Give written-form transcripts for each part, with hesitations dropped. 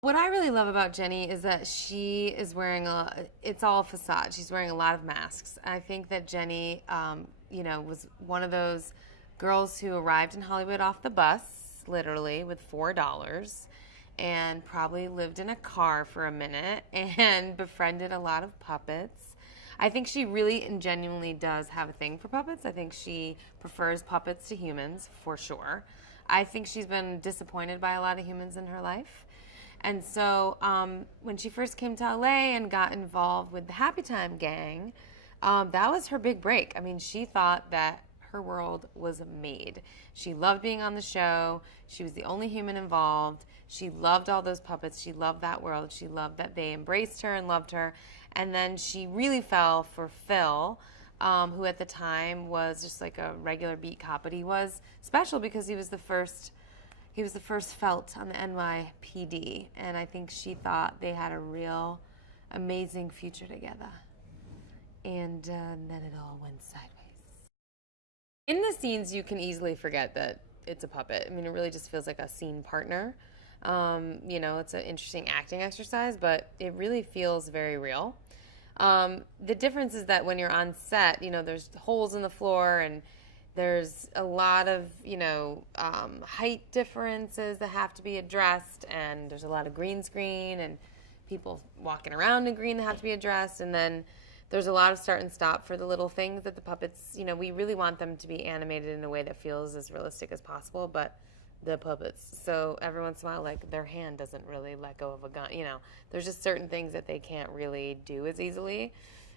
What I really love about Jenny is that she is wearing it's all facade. She's wearing a lot of masks. I think that Jenny, was one of those girls who arrived in Hollywood off the bus, literally, with $4 and probably lived in a car for a minute and befriended a lot of puppets. I think she really and genuinely does have a thing for puppets. I think she prefers puppets to humans, for sure. I think she's been disappointed by a lot of humans in her life. And so when she first came to LA and got involved with the Happytime gang, that was her big break. I mean, she thought that her world was made. She loved being on the show. She was the only human involved. She loved all those puppets. She loved that world. She loved that they embraced her and loved her. And then she really fell for Phil, who at the time was just like a regular beat cop, but he was special because he was the first felt on the NYPD, and I think she thought they had a real amazing future together. And then it all went sideways. In the scenes, you can easily forget that it's a puppet. I mean, it really just feels like a scene partner. It's an interesting acting exercise, but it really feels very real. The difference is that when you're on set, there's holes in the floor and there's a lot of, height differences that have to be addressed, and there's a lot of green screen and people walking around in green that have to be addressed, and then there's a lot of start and stop for the little things that the puppets, we really want them to be animated in a way that feels as realistic as possible, but the puppets, so every once in a while, like, their hand doesn't really let go of a gun, there's just certain things that they can't really do as easily,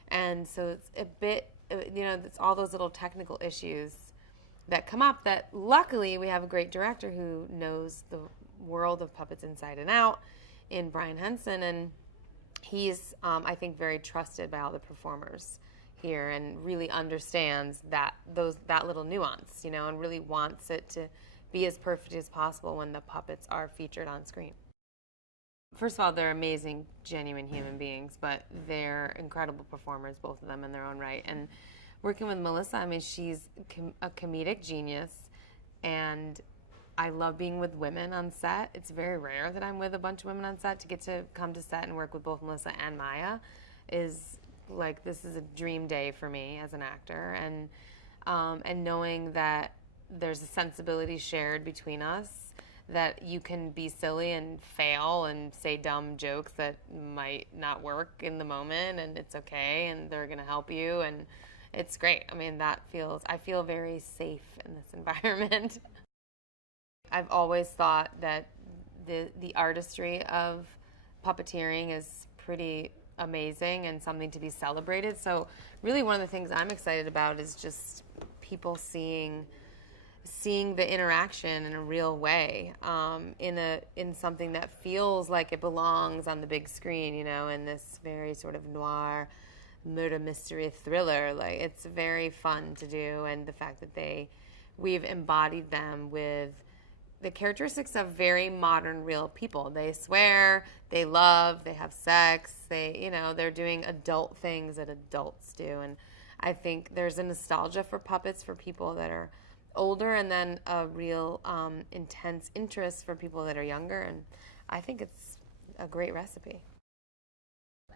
and so it's a bit, it's all those little technical issues that come up that luckily we have a great director who knows the world of puppets inside and out in Brian Henson, and he's I think very trusted by all the performers here and really understands that little nuance, and really wants it to be as perfect as possible when the puppets are featured on screen. First of all, they're amazing, genuine human beings, but they're incredible performers, both of them in their own right. And working with Melissa, I mean, she's a comedic genius, and I love being with women on set. It's very rare that I'm with a bunch of women on set. To get to come to set and work with both Melissa and Maya is like, this is a dream day for me as an actor, and knowing that there's a sensibility shared between us, that you can be silly and fail and say dumb jokes that might not work in the moment, and it's okay, and they're going to help you, and it's great. I mean, I feel very safe in this environment. I've always thought that the artistry of puppeteering is pretty amazing and something to be celebrated. So really one of the things I'm excited about is just people seeing the interaction in a real way, in something that feels like it belongs on the big screen, in this very sort of noir murder mystery thriller. Like, it's very fun to do, and the fact that we've embodied them with the characteristics of very modern real people. They swear, they love, they have sex, they're doing adult things that adults do, and I think there's a nostalgia for puppets for people that are older, and then a real intense interest for people that are younger, and I think it's a great recipe.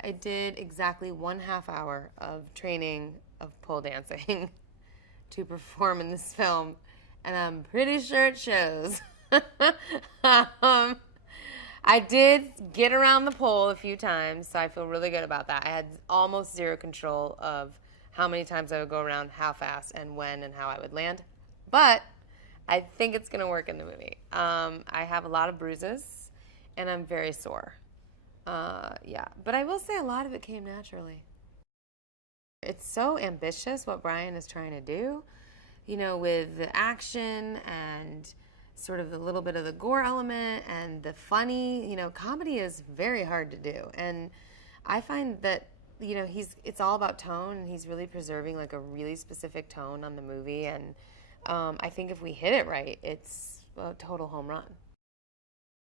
I did exactly 1/2 hour of training of pole dancing to perform in this film, and I'm pretty sure it shows. I did get around the pole a few times, so I feel really good about that. I had almost zero control of how many times I would go around, how fast, and when, and how I would land. But I think it's going to work in the movie. I have a lot of bruises, and I'm very sore. But I will say a lot of it came naturally. It's so ambitious what Brian is trying to do, with the action and sort of the little bit of the gore element and the funny. Comedy is very hard to do. And I find that, it's all about tone, and he's really preserving like a really specific tone on the movie. And I think if we hit it right, it's a total home run.